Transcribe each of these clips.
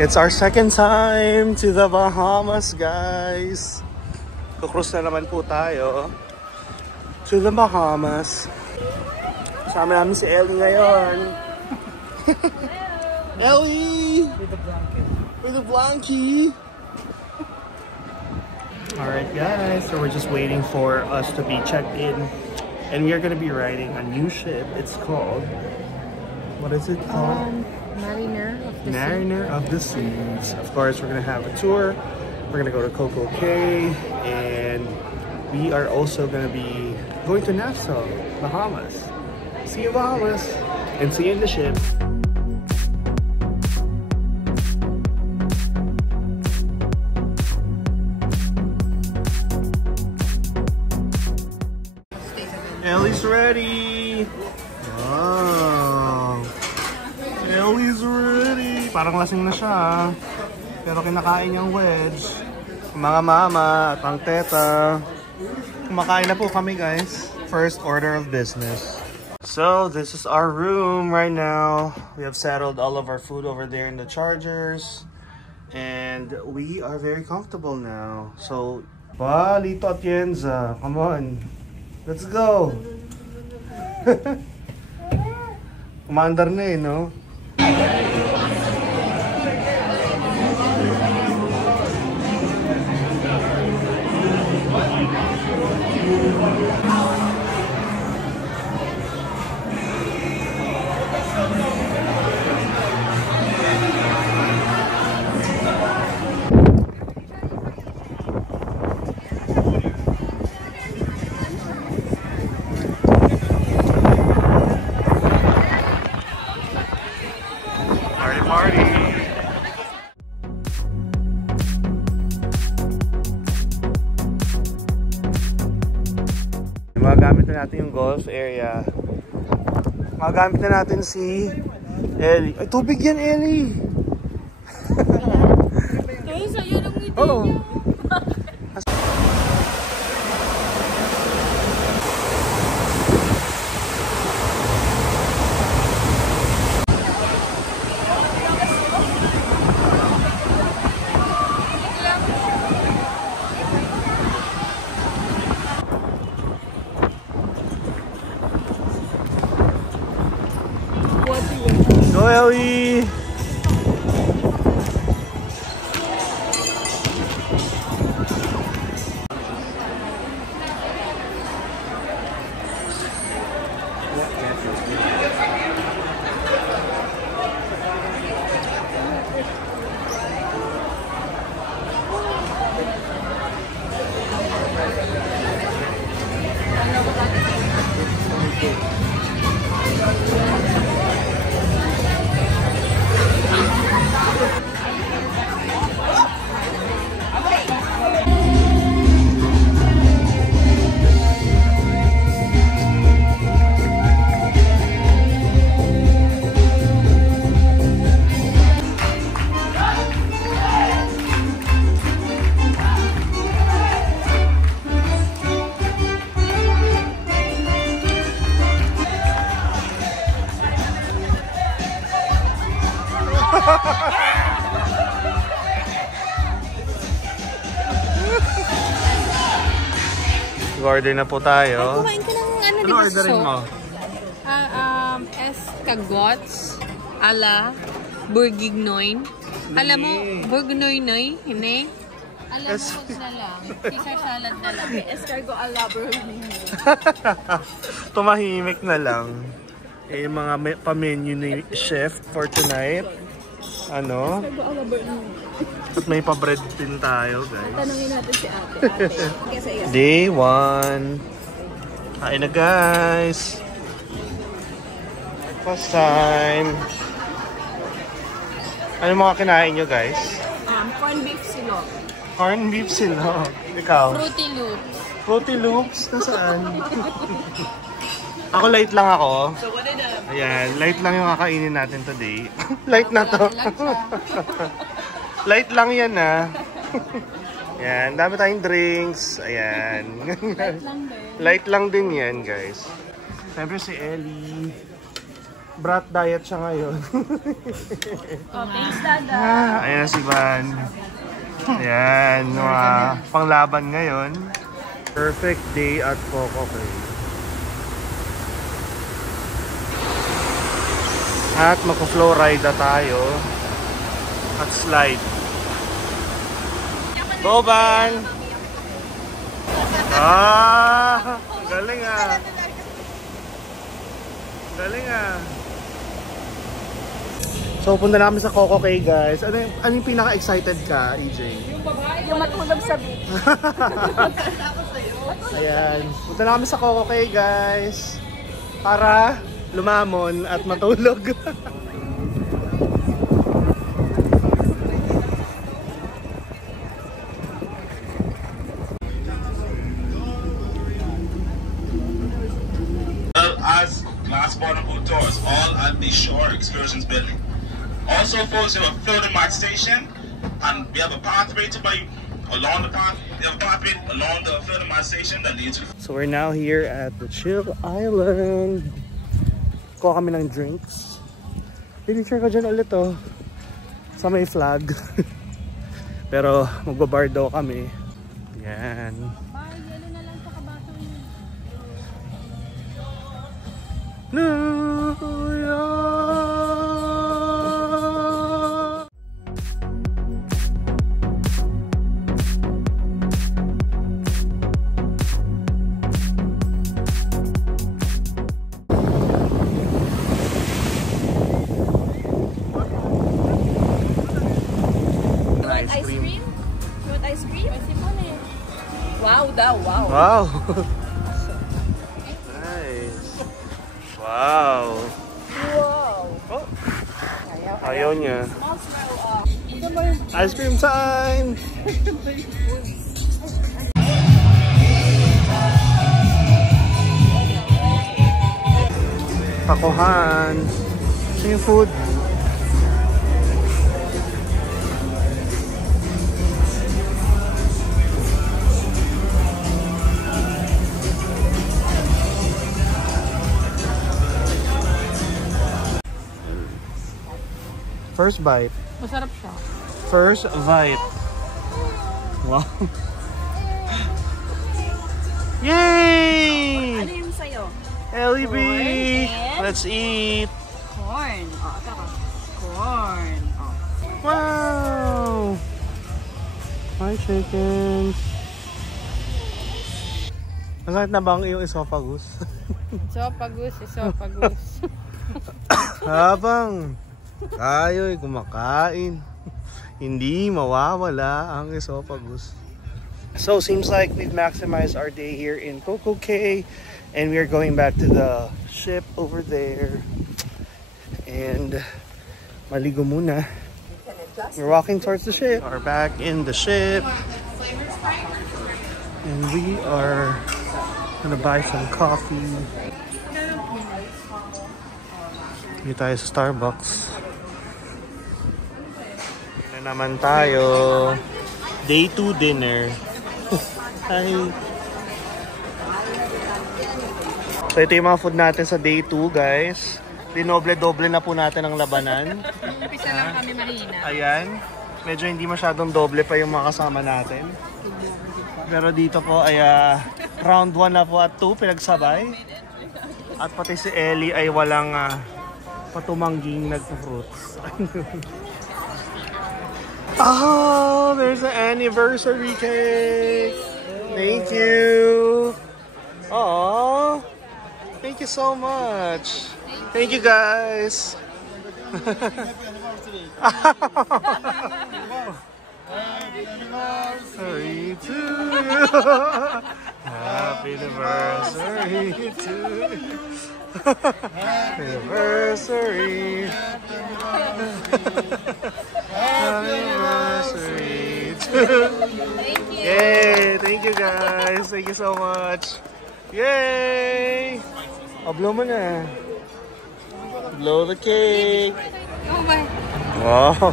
It's our second time to the Bahamas, guys. Kukrus na naman po tayo to the Bahamas. Kasama namin si Ellie ngayon. Ellie! With the blanket. With the blankie. Alright guys, so we're just waiting for us to be checked in. And we are going to be riding a new ship. It's called... What is it called? Mariner of the Seas. Of course, we're going to have a tour. We're going to go to Coco Cay. And we are also going to be going to Nassau, Bahamas. See you, Bahamas. And see you in the ship. Ellie's ready! Wow! Ellie's ready! Parang lasing na siya. Pero kinakain niyang wedge. Mga mama at ang teta. Kumakain na po kami guys. First order of business. So this is our room right now. We have settled all of our food over there in the chargers. And we are very comfortable now. So, Lito Atienza, come on. Let's go! Commander na eh, no? Magamit na natin yung golf area. Magamit na natin si Ellie. Ay, tubig yan, Ellie! Kaya sa'yo lang ngiti niya. Go, Ellie! Order na po tayo. Kumain ka ng ano, ano orderin mo? Escargots ala bourguignon. Alam mo, bourguignon, hindi? Alam mo, huwag na lang. Caesar salad na lang. Escargot ala bourguignon. Tumahimik na lang. Eh, yung mga pa-menu ni chef for tonight. Ano? Escargot ala bourguignon. At may pa-bread din tayo, guys. Tanungin natin si ate. Day 1. Kain na, guys. Breakfast time. Ano mga kinain nyo, guys? Corn beef silog. Corn beef silog. Ikaw? Fruity Loops. Fruity Loops? Nasaan? Ako light lang ako. So what did Ayan, light lang yung kakainin natin today. Light na to. Light lang yan, ah. Ayan, dami tayong drinks. Ayan. Light lang din. Light lang din yan, guys. Siyempre si Ellie. Brat diet siya ngayon. Thanks, Dada. Ayan si Van. Ayan, panglaban ngayon. Perfect day at Coco Cay. At magpo-flow ride na tayo. At slide. Go, Van! Galing ah. Galing ah. So, punta namin sa Coco Cay, guys. Ano yung pinaka-excited ka, EJ? Yung matulog sa beach. Ayan. Punta namin sa Coco Cay, guys. Para lumamon at matulog. As glass bottom boat doors, all at the Shore Excursions building. Also, folks, we have a floating mat station, and we have a pathway to buy along the path. We have a pathway along the floating mat station that leads to. So we're now here at the Chill Island. Kuha kami ng drinks. Picture ko dyan ulit oh. Sa may flag. Pero magbabar daw kami. Yan. No, Ice cream? You want ice cream? Wow daw, wow. wow. Nice. Wow. Wow. Oh. Ayaw niya. Small Ice cream time! Pakuhan. Seafood. First bite. Masarap siya. First bite. Wow. Yay! Ano yung sa'yo? LEB! Corn. Let's eat! Corn. Oh, ito ka. Corn. Oh. Wow! Hi, chicken! Masakit na bang iyong esophagus? Esophagus. Habang tayo'y kumakain, hindi mawawala ang esophagus. So, seems like we've maximized our day here in Coco Cay, and we are going back to the ship over there. And maligo muna. We're walking towards the ship. We're back in the ship. And we are gonna buy some coffee. Dito tayo sa Starbucks. Na naman tayo. Day 2 dinner. Hi. So ito yung mga food natin sa day 2, guys. Dinoble-doble na po natin ang labanan. Umpisa lang kami marina. Ayan. Medyo hindi masyadong doble pa yung mga kasama natin. Pero dito po ay round 1 na po at 2 pinagsabay. At pati si Ellie ay walang patumangging nagpo-fruits. Oh, there's an anniversary cake. Thank you. Aww. Thank you so much. Thank you, guys. Happy anniversary to you. Happy anniversary to you. Happy anniversary. Happy anniversary to you. Thank you. Yay! Thank you, guys. Thank you so much. Yay! Oh, blow mo na. Blow the cake. Oh my. Wow.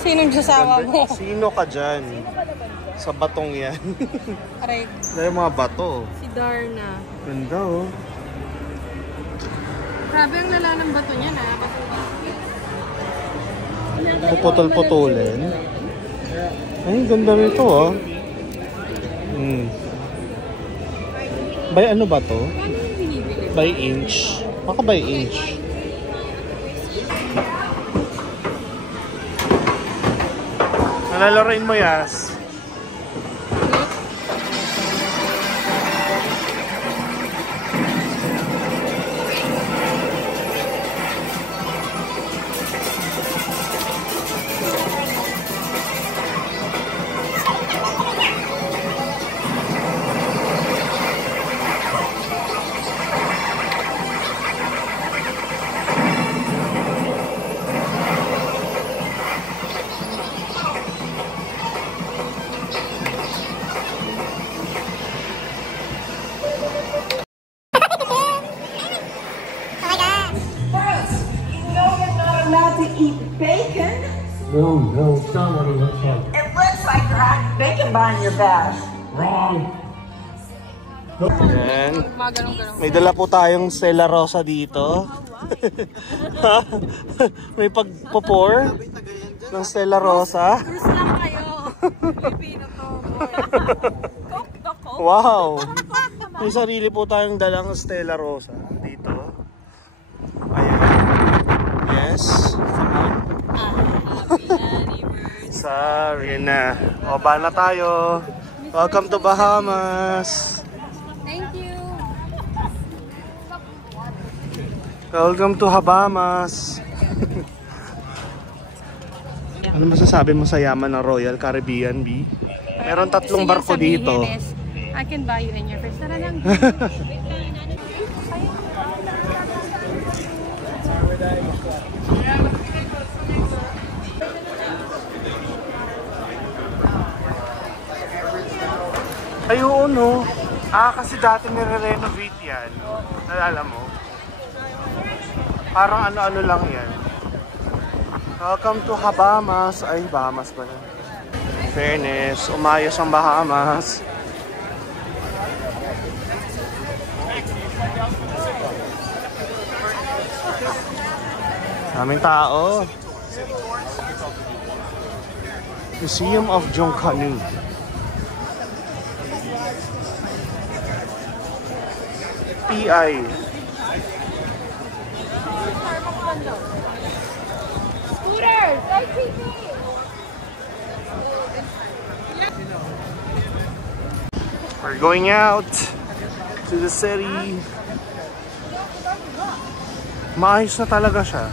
Sinong sasawa mo? Sino ka dyan? Sa batong yan. Aray. Dahil mga bato. Si Darna. Ganda oh. Grabe ang lala ng bato niya na. Puputol-putulin. Ay, ganda nito oh. By ano ba to? By inch. Baka by inch. Nalalaroin mo, Yas. No, it's not what it looks like. It looks like you're hiding bacon behind your back. Wrong. Ayan. May dala po tayong Stella Rosa dito. May pagpupor ng Stella Rosa. Cruise lang kayo. Pilipino to. Coke to Coke. Wow! May sarili po tayong dalang Stella Rosa dito. Ayan. Yes. Sorry na. O, ba na tayo. Welcome to Bahamas. Thank you. Welcome to Habamas. Ano masasabi mo sa yaman ng Royal Caribbean, B? Meron 3 barko dito. I can buy you in your first. Tara lang. Ay, oo, no? Kasi dati nire-renovate yan. Nalala mo? Parang ano-ano lang yan. Welcome to Habamas. Ay, Bahamas ba na? Fairness, umayos ang Bahamas. Daming tao. Museum of Joncanu. PI. Scooters! ITV! We're going out to the city. Maayos na talaga siya.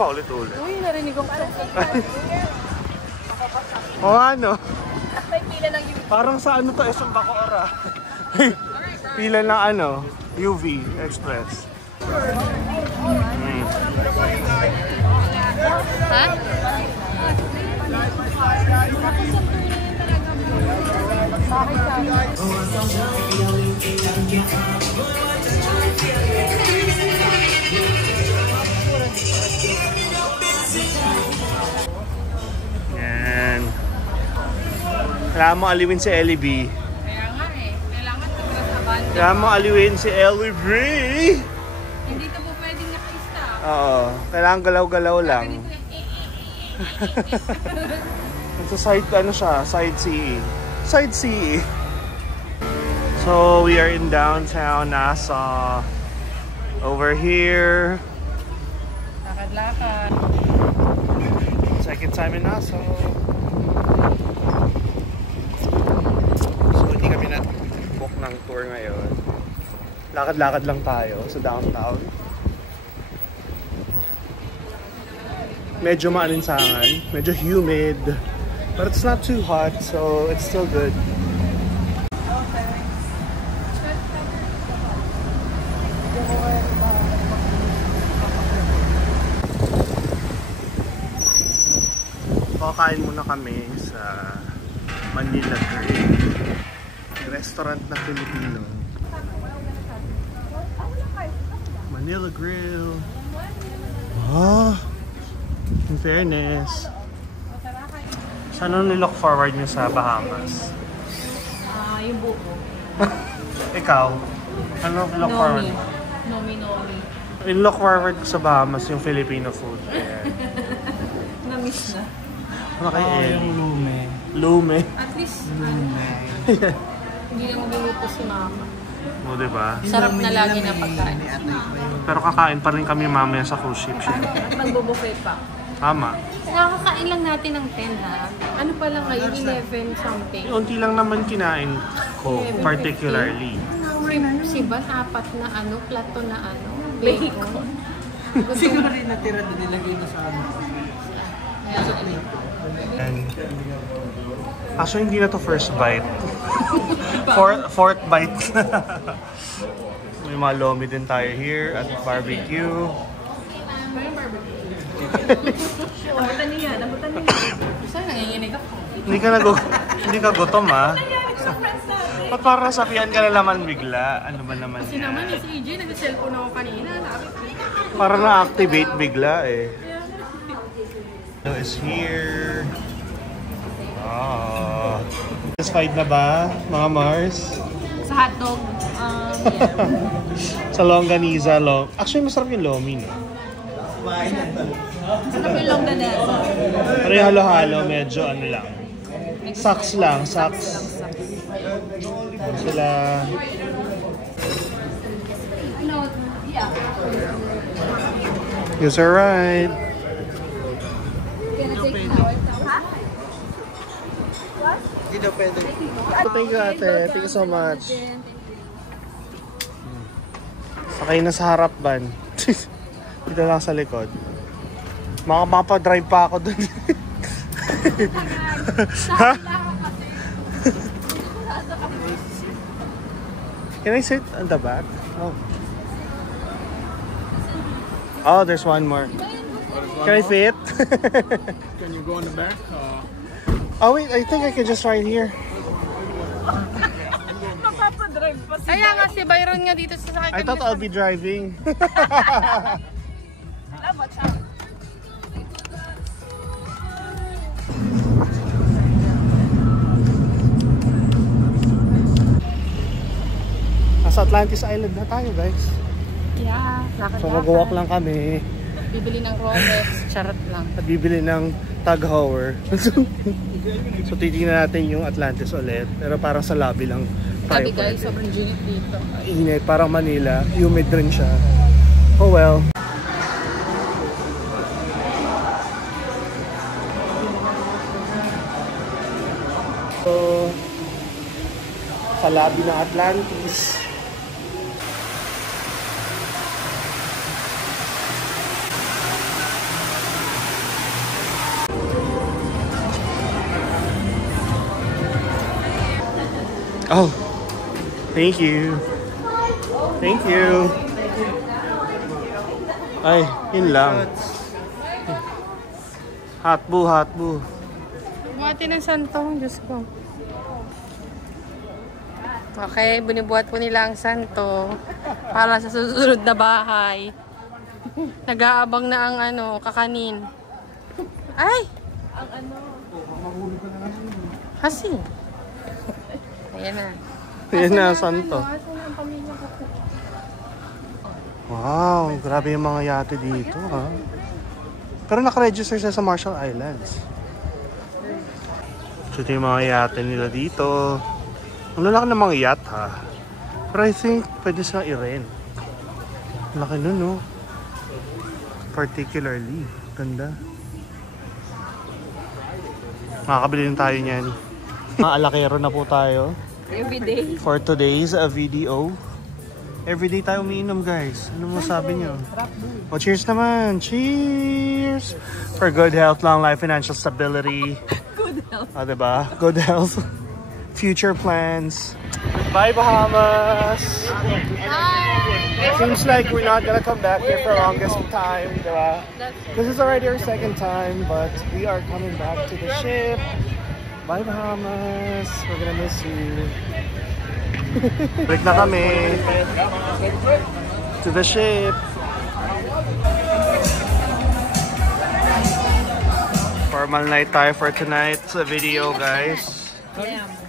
Paulit-ulit. Uy, narinig ko ka. O ano? May pila ng UV. Parang sa ano to, Esong Bacoora. Pila ng ano, UV Express. Ha? Yan. Kailangan mo aliwin si Ellie B. Kaya nga eh. Kailangan tumira sa banda. Kailangan mo aliwin si Ellie B. Hindi ka po pwedeng naka-stop. Oo. Kailangan galaw-galaw lang. Sa side, ano siya? Side CE. Side CE. So, we are in downtown Nassau. Over here. Lakad-lakad. Second time in Nassau. So, hindi kami na-book ng tour ngayon. Lakad-lakad lang tayo sa downtown. Medyo maalinsangan, medyo humid, but it's not too hot, so it's still good. Kakain muna kami sa Manila Grill, restaurant na Filipino. Manila Grill. Ah, in fairness. Saan nilook forward nyo sa Bahamas? Yung buko. Ikaw? Ano nilook forward? Nomi. In look forward sa Bahamas yung Filipino food. Ayan. Na-miss na. Ano kayo Yung lume. Lume. At least, Lume. hindi na magluluto si mama. O, diba? Sarap na lagi na pagkain. Pero kakain pa rin kami mamaya sa cruise ship siya. At magbo-buffet pa. Tama. Nakakain lang natin ng 10 ha. Ano pa lang ngayon, 11 something. Unti lang naman kinain ko, particularly. Si Van, 4 na plato na bacon. Siguro rin natira doon nilagay na sa ano. And, actually, hindi na to first bite. Fourth bite. May mga lomi din tayo here at barbecue. Nabutan niya. Saan nanginginig ako? Hindi ka gutom Ba't parang sabihan ka na naman bigla? Ano ba naman Kasi naman si EJ, nag-cellphone ako kanina. Parang na-activate bigla is here. Satisfied na ba, mga Mars? Sa hotdog, Sa longganisa, actually masarap yung lomi, no? sarap yung longganisa. Pero yung halo-halo, medyo ano lang. Saks lang, saks. Sila. Yes, alright. Hindi daw pwede. Thank you, ate. Thank you so much. Sakay na sa harap van. Dito lang sa likod. Mapa-drive pa ako dun. Ha? Can I sit on the back? Oh, there's one more. Can I fit? Can you go in the back? Oh wait, I think I can just ride here. Kaya nga si Byron nga dito sa sakay. I thought I'll be driving. Nasa Atlantis Island na tayo, guys. Yeah, So mag-walk lang kami bibili ng Rolex, charot lang. at bibili ng Tag Heuer. So titingnan natin yung Atlantis ulit, pero parang sa lobby lang tayo. Sabi guys, pwede. sobrang init dito. Init, parang Manila, humid rin siya. Oh well. So, sa lobby ng Atlantis. Oh, thank you. Thank you. Ay, yun lang. Hotbo, hotbo. Buhati ng santong, Diyos ko. Okay, bunibuhat po nila ang santo para sa susunod na bahay. Nag-aabang na ang kakanin. Ay! Ang Kasi. Ayan na. Ayan na, santo. Wow, grabe yung mga yate dito, ha? Pero nakaregister siya sa Marshall Islands. So, ito yung mga yate nila dito. Ang lalaki ng mga yacht, ha? Pero I think, pwede silang i-rent. Laki nun, no? Particularly. Ganda. Makakabili din tayo niyan. Mga alakero na po tayo. Everyday. For today's video. Everyday tayo umiinom, guys. Ano mo sabi nyo? Oh, cheers naman! Cheers! For good health, long life, financial stability. Good health. Diba? Good health. Future plans. Bye, Bahamas! Hi! Seems like we're not gonna come back here for the longest time, diba? This is already our second time, but we are coming back to the ship. Bye, Bahamas! We're gonna miss you. Break na kami. To the ship. Formal night tayo for tonight sa video, guys.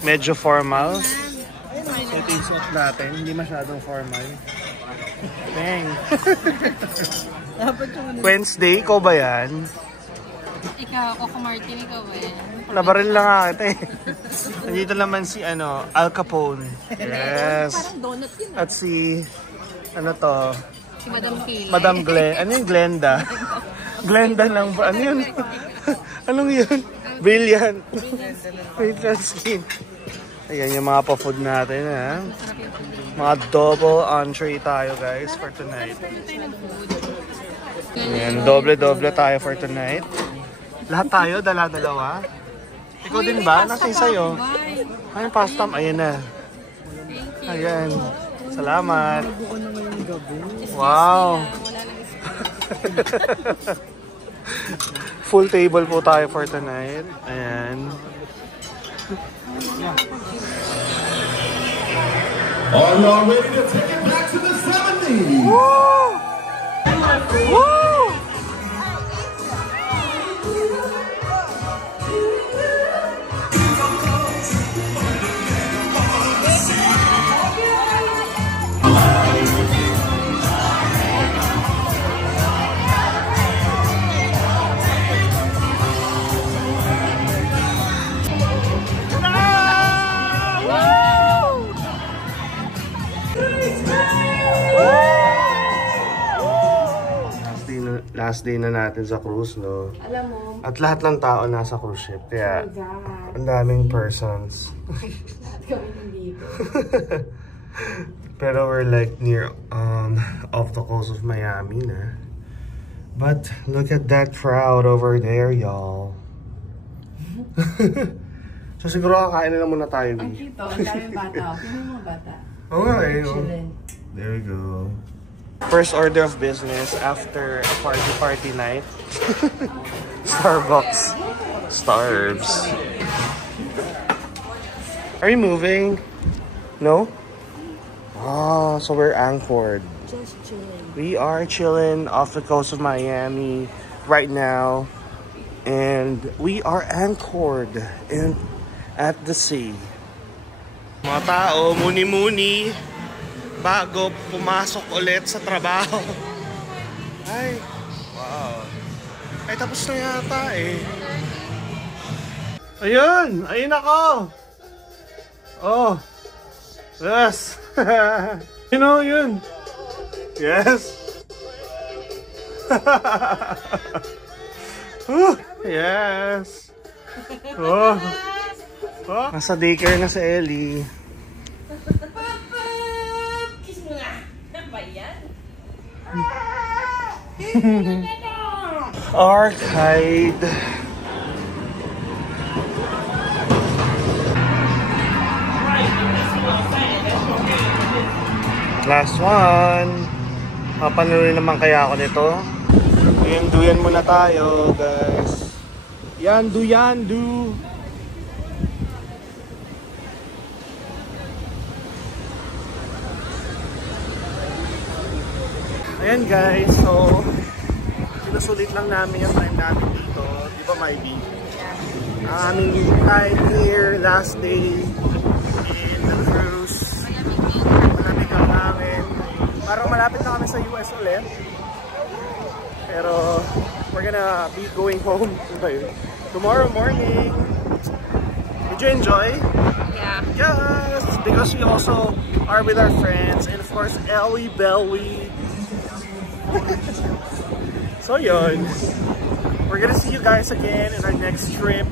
Medyo formal. So ito yung suot natin. Hindi masyadong formal. Bang. Dapat yung Wednesday, ikaw ba yan? Ikaw, Coco Martin, ikaw ba yan? Labaril lang nga kita eh. Nandito naman si Al Capone. Yes. Parang donut yun. At si, ano to? Si Madam Kayla. Madam Glen. Ano yung Glenda? Glenda ng, ano yun? Anong yun? Brilliant. Brilliant skin. Ayan yung mga pa-food natin, ha? Mga double entree tayo, guys, for tonight. Ayan, doble-doble tayo for tonight. Lahat tayo, dala-dalawa. Ikaw din ba? Nasa sa'yo? Ay, yung pasta. Ayan na. Ayan. Salamat. Wow. Full table po tayo for tonight. Ayan. Are y'all ready to take it back to the 70s? Woo! Woo! Last day na natin sa cruise, no? Alam mo. At lahat ng tao nasa cruise ship. Kaya, ang daming persons. Lahat kami nandito. Pero we're like near, off the coast of Miami na. But, look at that crowd over there, y'all. So, siguro kakain na lang muna tayo, Ang cute, ang daming bata. Sino yung mga bata? Oo nga eh. There we go. First order of business after a party night. Starbucks. Starbs. Are you moving? No? Oh, so we're anchored. Just chilling. We are chilling off the coast of Miami right now. And we are anchored at the sea. Mga tao, muni-muni. Bago pumasok ulit sa trabaho. Ay, wow. Ay, tapos na yata eh. Ayun! Ayun ako! Oh! Yes! You know, yun! Yes! Yes! Oh! Oh! Nasa daycare na si Ellie. Arcade. Last one. Papanuloy naman kaya ako nito. Duyan muna tayo, guys. Yandu. Ayan guys, so sinusulit lang namin yung time namin dito, di ba Mybi? Ang aming time here, last day in the cruise. Malamig ang namin. Parang malapit na kami sa US ulit. Pero we're gonna be going home tomorrow morning. Did you enjoy? Yeah. Yes, because we also are with our friends and of course Ellie Belly. So yun, we're gonna see you guys again in our next trip.